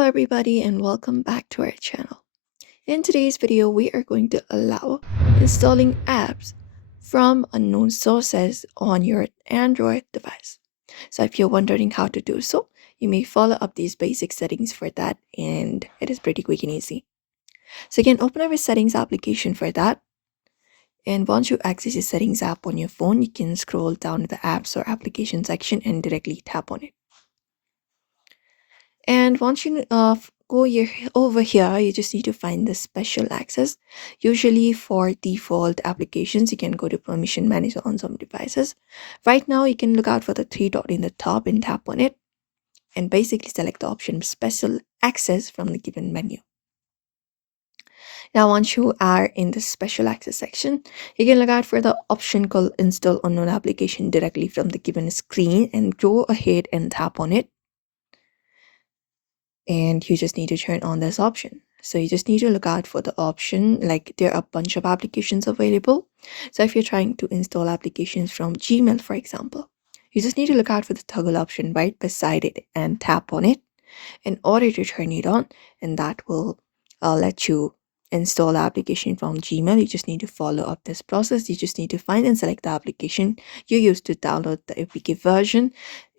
Hello everybody and welcome back to our channel. In today's video, we are going to allow installing apps from unknown sources on your Android device. So if you're wondering how to do so, you may follow up these basic settings for that and it is pretty quick and easy. So you can open up your settings application for that. And once you access your settings app on your phone, you can scroll down to the apps or application section and directly tap on it. And once you go over here, you just need to find the special access. Usually for default applications, you can go to permission manager on some devices. Right now, you can look out for the three dot in the top and tap on it and basically select the option special access from the given menu. Now, once you are in the special access section, you can look out for the option called install unknown application directly from the given screen and go ahead and tap on it. And you just need to turn on this option. So you just need to look out for the option, like there are a bunch of applications available. So if you're trying to install applications from Gmail, for example, you just need to look out for the toggle option right beside it and tap on it in order to turn it on, and that will let you install the application from Gmail. You just need to follow up this process. You just need to find and select the application you use to download the APK version,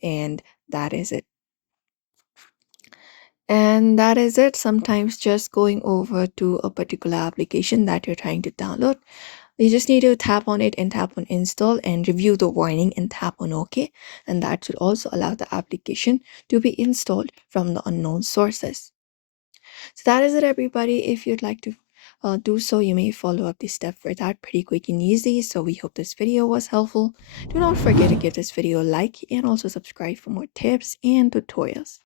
and that is it. And that is it. Sometimes just going over to a particular application that you're trying to download, you just need to tap on it and tap on install and review the warning and tap on OK. And that should also allow the application to be installed from the unknown sources. So that is it, everybody. If you'd like to do so, you may follow up this step for that pretty quick and easy. So we hope this video was helpful. Do not forget to give this video a like and also subscribe for more tips and tutorials.